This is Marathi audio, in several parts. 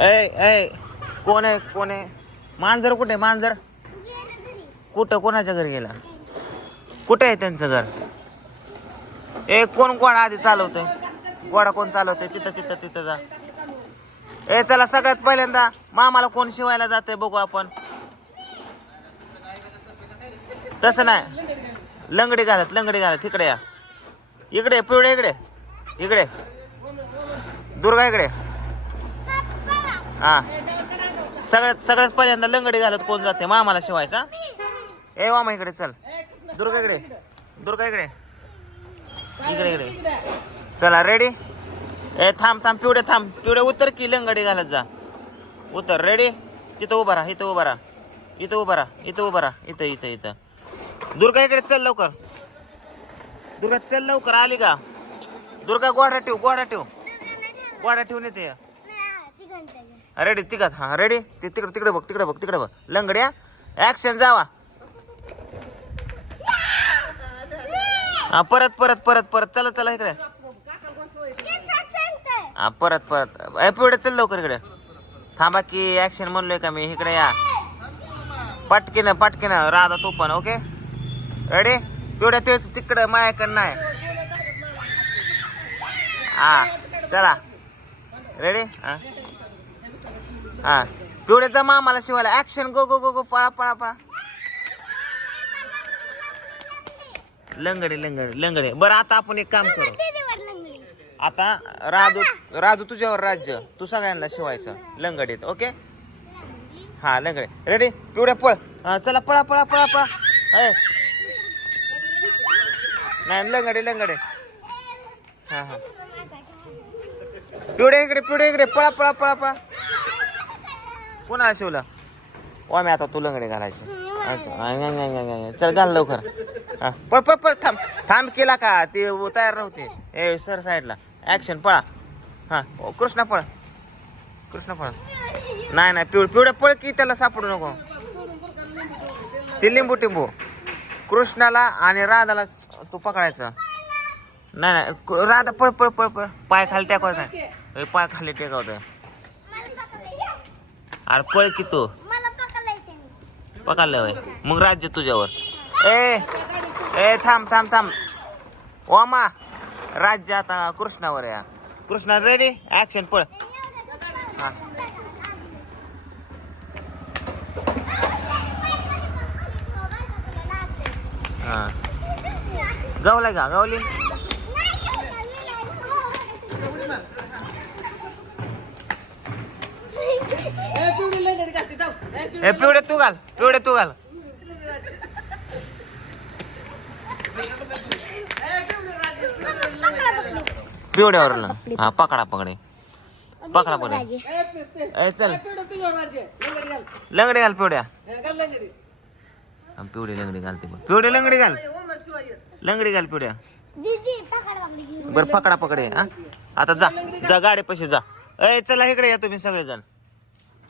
ए ऐ कोण आहे कोण आहे? मांजर कुठे मांजर? कुठं? कोणाच्या घरी गेला? कुठे आहे त्यांचं घर? ए कोण कोण आधी चालवतंय? गोडा कोण चालवतंय? तिथं तिथं तिथं जा. ए चला सगळ्यात पहिल्यांदा मामाला कोण शिवायला जाते बघू आपण. तसं नाही. लंगडी घालत लंगडी घालत. इकडे या. इकडे पिवळे इकडे. इकडे. दुर्गा इकडे. हा. सगळ्यात सगळ्यात पहिल्यांदा लंगडी घालत कोण जाते? मामाला शिवायचा? ए मामा इकडे चल. दुर्गा इकडे. दुर्गा इकडे. इकडे इकडे. चला रेडी ए थांब थांब पिवडे थांब. पिवडे उतर की लंगडी घालत जा. उतर रेडी तिथं उभा राहा इथं उभा राहा. इथं उभा राहा इथं उभा राहा. इथं इथं इथं. दुर्गा इकडे चल लवकर. दुर्गा चल लवकर. आली का? दुर्गा गोडा ठेव गोडा ठेव. गोडा ठेवून येते. रेडी तिघात. हा रेडी ते तिकडे तिकडे बघ तिकडे बघ तिकडे बघ. लंगड्या ऍक्शन जावा. हा परत परत परत परत. चला चला इकडे. हा परत परत. ए चल लवकर इकडे. थांबा की ऍक्शन म्हणलोय का मी? इकडे या. पटकीन पटकीन. राधा तू पण ओके? रेडी पिवड्या ते तिकडे माझ्याकडे नाही. हा चला. रेडी हा. हा. पिवड्या जमा आम्हाला शिवायला ऍक्शन गो गो गो गो पळा पळा पळा. लंगडे लंगडे लंगडे. बरं आता आपण एक काम करू. आता राजू राजू तुझ्यावर राज्य. तू सगळ्यांना शिवायचं. लंगडीत ओके? हा लंगडे. रेडी पिवड्या पळ. हा चला पळा पळा पळा पळा. नाही लंगडे लंगडे. हा हा. पिवड्या इकडे पिवड्या इकडे. पळा पळा पळा पळा. पुन्हा शिवलं. वा मी आता तू लंगडे घालायचे. अच्छा. चल घाल लवकर. हा. पळ पळ पळ थांब. थांब केला का? ते तयार नव्हते. ए सर साईडला. ऍक्शन पळा. हा. कृष्ण कृष्णा पळ. कृष्णा पळ. नाही नाही पिवळ पिवळ्या पळ की त्याला सापडू नको. ते लिंबू टिंबू. कृष्णाला आणि राधाला तू पकडायचं. नाही नाही. क- राधा पळ पळ पळ पळ. पाय खाली टेकवत नाही. पाय खाली टेकवतं अरे पळ की तू. पकडलं वय मग राज्य तुझ्यावर. ए ए थांब थांब थांब. ओमा राज्य आता कृष्णावर या. कृष्णा रेडी ऍक्शन पळ. हा. हा. गावलाय का? गावली? ए पिवडे तू घाल पिवडे तू घाल. पिवड्यावर. हा पकडा पकडे पकडा पकडे ए चल. लंगडी घाल पिवड्या हा, पिवडी लंगडी घालते बघ. पिवडी लंगडी घाल. लंगडी घाल पिवड्या बर पकडा पकडे हा. आता जा. जा गाडी जा. ए चला इकडे या तुम्ही सगळेजण.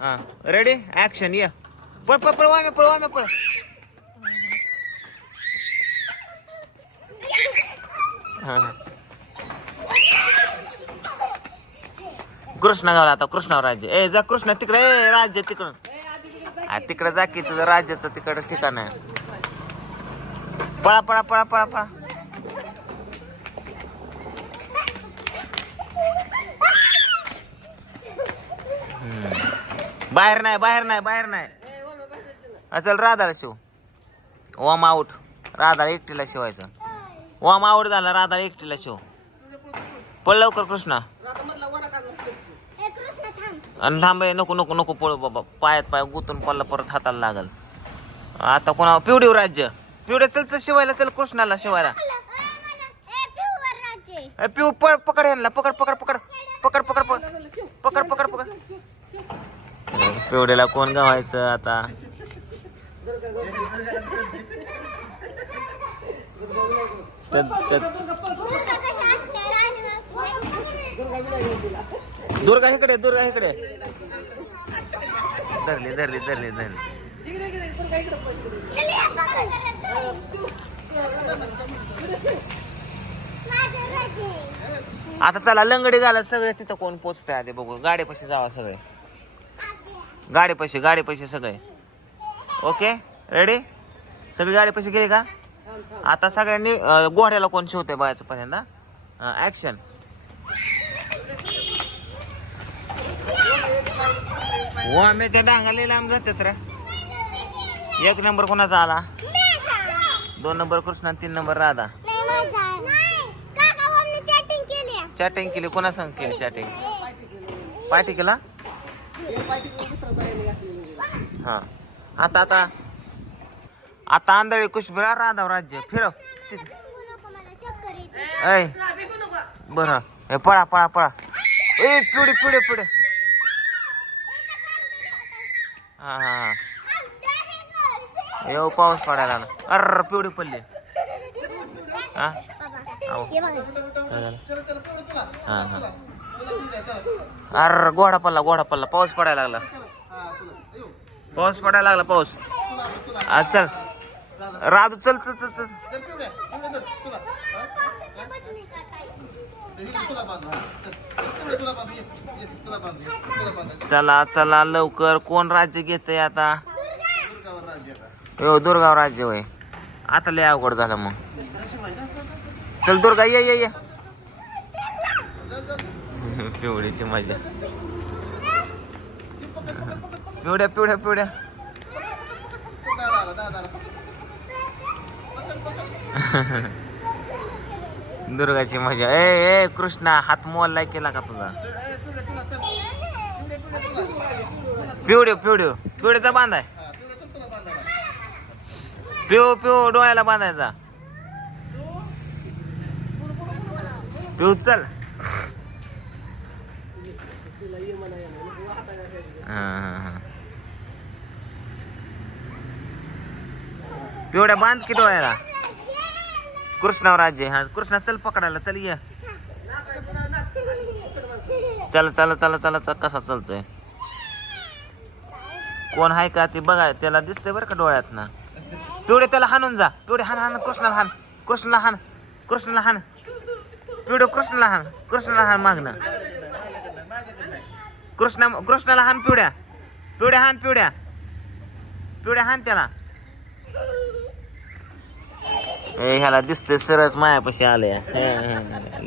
हा. रेडी ऍक्शन या पळ पळ पळ वामे पळ वामे पळ. हा कृष्णा गावला आता कृष्णावर राज्य. ए जा कृष्णा तिकडे ए राज्य तिकडून तिकडे जा की तुझं राज्याचं तिकडं ठिकाण आहे. पळा पळा पळा पळा पळा. हम्म. बाहेर नाही बाहेर नाही बाहेर नाही. चल राधाला शिव. वॉम आऊट राधाला एकटीला शिवायचं. वॉम आऊट झाला राधाला एकटीला शिव. पळ लवकर कृष्णा. आणि थांबे नको नको नको पळू बाबा. पायात पाय गुतून पडला परत हाताला लागल. आता कोणा पिवडीव राज्य. पिवड्या चल चल शिवायला चल कृष्णाला शिवायला. पिऊ पळ पकड ह्यांना पकड पकड पकड. पकड पकड पकड. पकड पकड पकड. पिवड्याला कोण गावायचं आता? दुर्गा इकडे दुर्गा इकडे. धरली धरली धरली धरली. आता चला लंगडी घाला सगळे तिथं कोण पोचतंय आधी बघू. गाडीपाशी जावा सगळे. गाडी पैसे गाडी पैसे सगळे. ओके रेडी सगळे गाडी पैसे गेले का? आता सगळ्यांनी घोड्याला कोण शिवते बायाचं पहिल्यांदा? ऍक्शन वाम्याच्या डांगाला लांब जातात रे. एक नंबर कोणाचा आला? दोन नंबर कृष्णा तीन नंबर राधा. चॅटिंग केली. कोणा सांग केली चॅटिंग पार्टी केला? हा. आता आता. आता आंधळी कुशबिरा राधाव राज्य. फिरव ऐ. बर. हे पळा पळा पळा. ए पिवडे पुढे पुढे. हा हा येऊ पाऊस पडायला ना अर पिवडी पडले. हा? हा हा. अर घोडा पडला घोडा पडला. पाऊस पडायला लागला. पाऊस पडायला लागला पाऊस. आज चल. राजू चल चल चल चल. चला चला लवकर. कोण राज्य घेतय आता? हो दुर्गाव राज्य होय. आता लय अवघड झालं मग. चल दुर्गा ये ये ये. पिवळीची मजा. पिवड्या पिवड्या पिवड्या. दुर्गाची मजा. ए ए कृष्णा हात मोलला केला का तुझा? पिवड्यो पिवड्यो. पिवड्याचा बांधाय. पिऊ पिऊ डोळ्याला बांधायचा. पिऊ चल. हा, हा, पिवड्या बांध किती डोळ्याला कृष्णावर राज्य हा कृष्णा चल पकडायला चल ये. चल चल चल चल चल कसा चालतोय? कोण आहे का ते बघा त्याला दिसतंय बरं का डोळ्यात ना. पिवडे त्याला हाणून जा. पिवडे हान हान कृष्णाला हान कृष्णाला हान कृष्णाला हान पिवडे कृष्णाला हान कृष्णाला हान मागणं. कृष्णा कृष्णाला हान पिवड्या. पिवड्या हान पिवड्या. पिवड्या हान त्याला. ए ह्याला दिसतंय सरस मायापाशी आले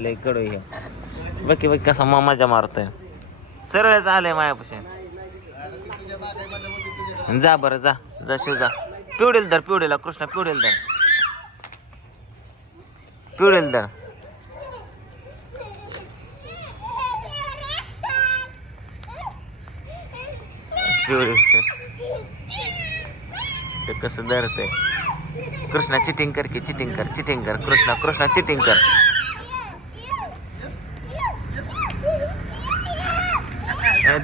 लय कडू हे. बघी बघ कसा मग मजा मारतोय. सरळच आले मायापाशी. जा बरं जा जा शिव जा. पिवडेल दर पिवडेला कृष्ण पिवडेल दर पिवडेल दर पिवडे ते कसं धरतंय. कृष्णा चिटिंग कर की चिटिंग कर चिटिंग कर. कृष्णा कृष्णा चिटिंग कर.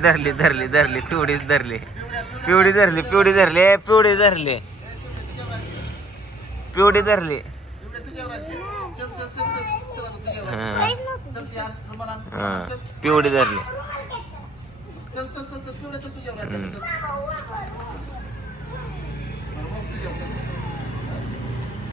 धरली धरली धरली. पिवडीच धरली. पिवडी धरली पिवडी धरली. ए, पिवडी धरली. पिवडी धरली. चल चल चल चल तुझ्या